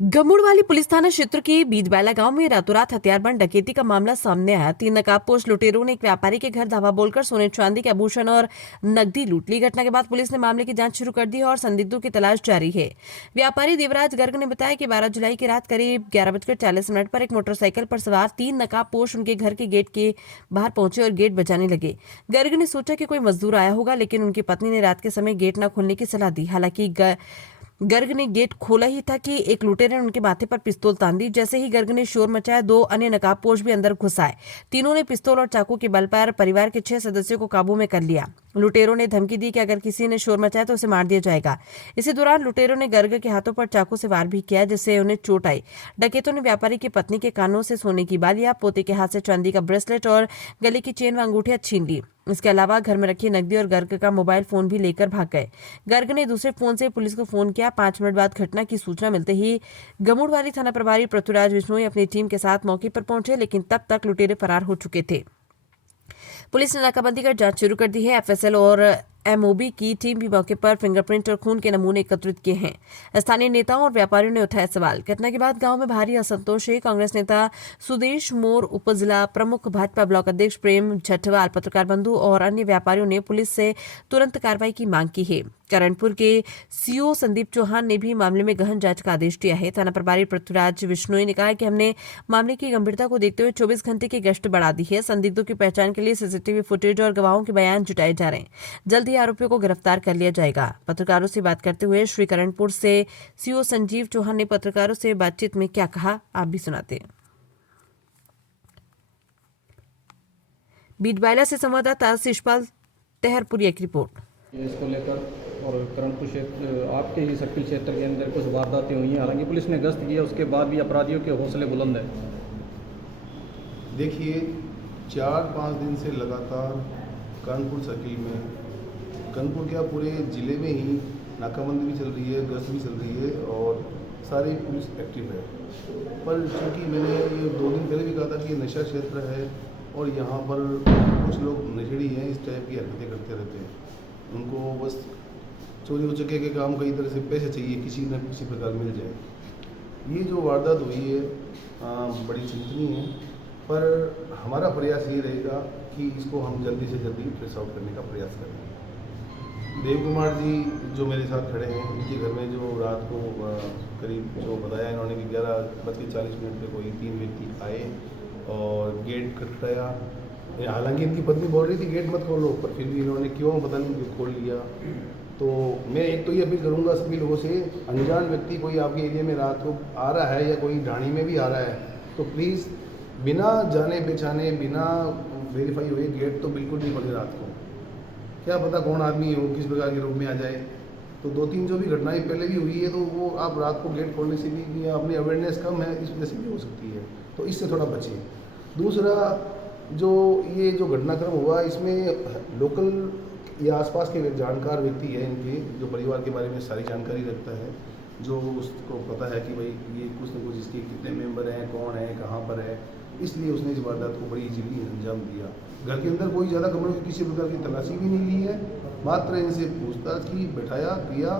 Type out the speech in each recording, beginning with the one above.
गमुड़वाली police थाना क्षेत्र के बीजबैला गांव में रातों रात हथियारबंद डकैती का मामला सामने आया। 3 नकाबपोश लुटेरों ने एक व्यापारी के घर धावा बोलकर सोने चांदी के आभूषण और नकदी लूट ली। घटना के बाद पुलिस ने मामले की जांच शुरू कर दी है और संदिग्धों की तलाश जारी है। व्यापारी देवराज गर्ग ने बताया कि 12 जुलाई की रात करीब 11:40 पर एक मोटरसाइकिल पर सवार 3 नकाबपोश उनके घर के गेट के बाहर पहुंचे और गेट बजाने लगे। गर्ग ने सोचा कि कोई मजदूर आया होगा, लेकिन उनकी पत्नी ने रात के समय गेट न खोलने की सलाह दी। हालांकि गर्ग ने गेट खोला ही था कि एक लुटेरे ने उनके माथे पर पिस्तौल तान दी। जैसे ही गर्ग ने शोर मचाया, 2 अन्य नकाबपोश भी अंदर घुस आए। तीनों ने पिस्तौल और चाकू के बल पर परिवार के 6 सदस्यों को काबू में कर लिया। लुटेरों ने धमकी दी कि अगर किसी ने शोर मचाया तो उसे मार दिया जाएगा। इसी दौरान लुटेरों ने गर्ग के हाथों पर चाकू से वार भी किया, जिससे उन्हें चोट आई। डकैतों ने व्यापारी की पत्नी के कानों से सोने की बालियां, पोते के हाथ से चांदी का ब्रेसलेट और गले की चेन व अंगूठियां छीन ली। इसके अलावा घर में रखी नकदी और गर्ग का मोबाइल फोन भी लेकर भाग गए। गर्ग ने दूसरे फोन से पुलिस को फोन किया। 5 मिनट बाद घटना की सूचना मिलते ही गमुड़वाली थाना प्रभारी पृथ्वीराज बिश्नोई अपनी टीम के साथ मौके पर पहुंचे, लेकिन तब तक लुटेरे फरार हो चुके थे। पुलिस ने नाकाबंदी कर जांच शुरू कर दी है। एफएसएल और एमओबी की टीम भी मौके पर फिंगरप्रिंट और खून के नमूने एकत्रित किए हैं। स्थानीय नेताओं और व्यापारियों ने उठाया सवाल। घटना के बाद गांव में भारी असंतोष है। कांग्रेस नेता सुदेश मोर, उप जिला प्रमुख, भाजपा ब्लॉक अध्यक्ष प्रेम झटवाल, पत्रकार बंधु और अन्य व्यापारियों ने पुलिस से तुरंत कार्रवाई की मांग की है। करणपुर के सीओ संदीप चौहान ने भी मामले में गहन जांच का आदेश दिया है। थाना प्रभारी पृथ्वीराज बिश्नोई ने कहा कि हमने मामले की गंभीरता को देखते हुए 24 घंटे की गश्त बढ़ा दी है। संदिग्धों की पहचान के लिए सीसीटीवी फुटेज और गवाहों के बयान जुटाए जा रहे हैं। जल्द ही आरोपियों को गिरफ्तार कर लिया जाएगा। पत्रकारों से बात करते हुए श्री करणपुर से सीओ संजीव चौहान ने पत्रकारों से बातचीत में क्या कहा, आप भी सुनाते हैं। बीजबैला से संवाददाता शिषपाल तेहरपुरी की रिपोर्ट। इसको लेकर और करणपुर क्षेत्र, आपके ही सर्किल क्षेत्र के अंदर कुछ वारदातें हुई हैं। हालांकि पुलिस ने गश्त किया, उसके बाद भी अपराधियों के हौसले बुलंद हैं। देखिए, 4-5 दिन से लगातार कानपुर सर्किल में, कानपुर क्या पूरे ज़िले में ही नाकाबंदी भी चल रही है, गश्त भी चल रही है और सारी पुलिस एक्टिव है। पर चूँकि मैंने ये 2 दिन पहले भी कहा था कि ये नशा क्षेत्र है और यहाँ पर कुछ लोग नशेड़ी हैं, इस टाइप की हरकतें करते रहते हैं। उनको बस चोरी उचके के काम, कई तरह से पैसे चाहिए, किसी न किसी प्रकार मिल जाए। ये जो वारदात हुई है बड़ी चिंतनीय है, पर हमारा प्रयास ये रहेगा कि इसको हम जल्दी से जल्दी ट्रेस आउट करने का प्रयास करें। देव कुमार जी जो मेरे साथ खड़े हैं, इनके घर में जो रात को करीब जो बताया इन्होंने कि 11:40 पे कोई 3 व्यक्ति आए और गेट खटखटाया। हालांकि इनकी पत्नी बोल रही थी गेट मत खोलो, पर फिर भी इन्होंने क्यों पता नहीं क्यों खोल लिया। तो मैं एक तो ये अपील करूँगा सभी लोगों से, अनजान व्यक्ति कोई आपके एरिया में रात को आ रहा है या कोई ढाणी में भी आ रहा है, तो प्लीज़ बिना जाने पहचाने, बिना वेरीफाई हुए गेट तो बिल्कुल नहीं खोले रात को। क्या पता कौन आदमी हो, किस प्रकार के रूप में आ जाए। तो 2-3 जो भी घटनाएं पहले भी हुई है, तो वो आप रात को गेट खोलने से भी, अपनी अवेयरनेस कम है इस वजह से भी हो सकती है, तो इससे थोड़ा बचिए। दूसरा, जो ये जो घटनाक्रम हुआ, इसमें लोकल या आसपास के जानकार व्यक्ति है इनके, जो परिवार के बारे में सारी जानकारी रखता है, जो उसको पता है कि भाई ये कुछ न कुछ इसके कितने मेंबर हैं, कौन है, कहाँ पर है, इसलिए उसने इस वारदात को बड़ी इजीली अंजाम दिया। घर के अंदर कोई ज़्यादा कमरों की किसी प्रकार की तलाशी भी नहीं ली है, मात्र इनसे पूछताछ की, बैठाया, किया।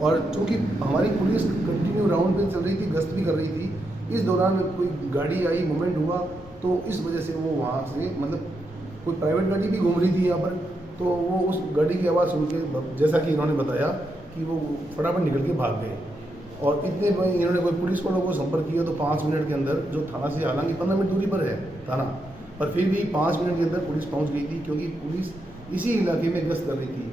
और चूँकि हमारी पुलिस कंटिन्यू राउंड पे चल रही थी, गश्त भी कर रही थी, इस दौरान कोई गाड़ी आई, मूवमेंट हुआ, तो इस वजह से वो वहाँ से, मतलब कोई प्राइवेट गाड़ी भी घूम रही थी यहाँ पर, तो वो उस गाड़ी की आवाज़ सुन के, जैसा कि इन्होंने बताया कि वो फटाफट निकल के भाग गए। और इतने में इन्होंने कोई पुलिस वालों को संपर्क किया, तो 5 मिनट के अंदर, जो थाना से हालांकि 15 मिनट दूरी पर है थाना, पर फिर भी 5 मिनट के अंदर पुलिस पहुँच गई थी, क्योंकि पुलिस इसी इलाके में गश्त कर रही थी।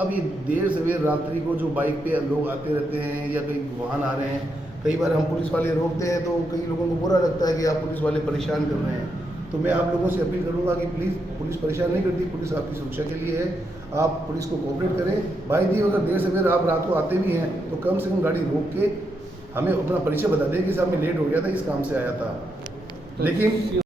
अब ये देर सवेर रात्रि को जो बाइक पे लोग आते रहते हैं या कई वाहन आ रहे हैं, कई बार हम पुलिस वाले रोकते हैं तो कई लोगों को बुरा लगता है कि आप पुलिस वाले परेशान कर रहे हैं। तो मैं आप लोगों से अपील करूंगा कि प्लीज़, पुलिस परेशान नहीं करती, पुलिस आपकी सुरक्षा के लिए है, आप पुलिस को कोऑपरेट करें। भाई दी, अगर देर सवेर आप रात को आते भी हैं तो कम से कम गाड़ी रोक के हमें अपना परिचय बता दें कि साहब मैं लेट हो गया था, इस काम से आया था। लेकिन